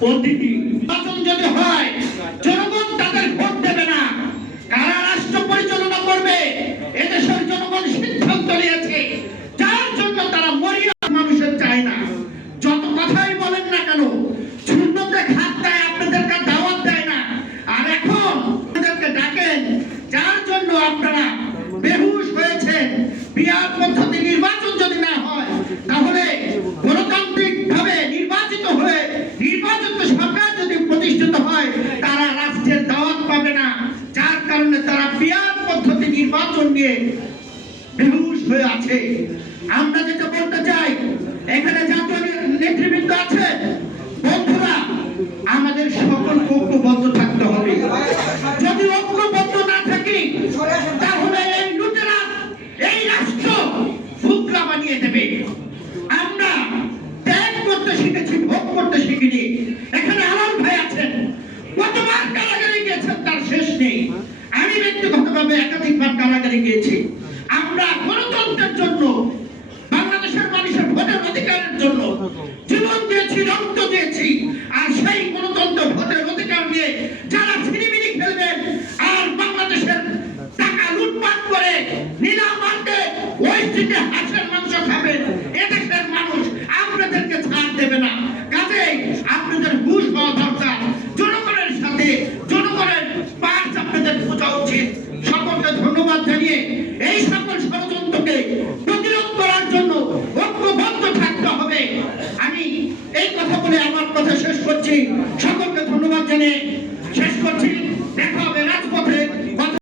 নির্বাচন যদি হয়, জনগণ তাদের ভোট দেবে না। কারা রাষ্ট্র পরিচালনা করবে, এদেশের জনগণ সিদ্ধান্ত নিয়েছে। যার জন্য তারা মরিয়া মানুষের চায় না। যত কথাই বলেন না কেন শূন্যতে খাত দেয়, আপনাদেরকে দাওয়াত দেয় না। আর এখন আপনাদেরকে ডাকেন, যার জন্য আপনারা বেহুশ হয়েছেন, বিয়ার পদ্ধতি নির্বাচন যদি না হয় তাহলে গণতান্ত্রিক ভাবে নির্বাচিত হয়ে নির্বাচিত সরকার যদি প্রতিষ্ঠিত হয় তারা রাষ্ট্রের দাওয়াত পাবে না যার কারণে তারা বিয়ার পদ্ধতি নির্বাচন নিয়ে বেহুশ হয়ে আছে। আমরা যেটা বলতে চাই এখানে জাতীয় নেতৃবৃন্দ আছে বন্ধুরা আমাদের সকল ঐক্যবদ্ধ থাকতে হবে যদি ঐক্যবদ্ধ না থাকি তাহলে এই লুটেরা এই রাষ্ট্র ফুকরা বানিয়ে দেবে আমরা ত্যাগ করতে শিখেছি ভোগ করতে শিখিনি এখানে আমার ভাই আছেন কতবার কারাগারে গিয়েছেন তার শেষ নেই আমি ব্যক্তিগতভাবে একাধিকবার গিয়েছি। আমরা গণতন্ত্রের জন্য, বাংলাদেশের মানুষের ভোটের অধিকারের জন্য জীবন দিয়েছি, রক্ত দিয়েছি, আর দিয়ে এই সকল ষড়যন্ত্রকে প্রতিরোধ করার জন্য ঐক্যবদ্ধ থাকতে হবে। আমি এই কথা বলে আমার কথা শেষ করছি। সকলকে ধন্যবাদ জানিয়ে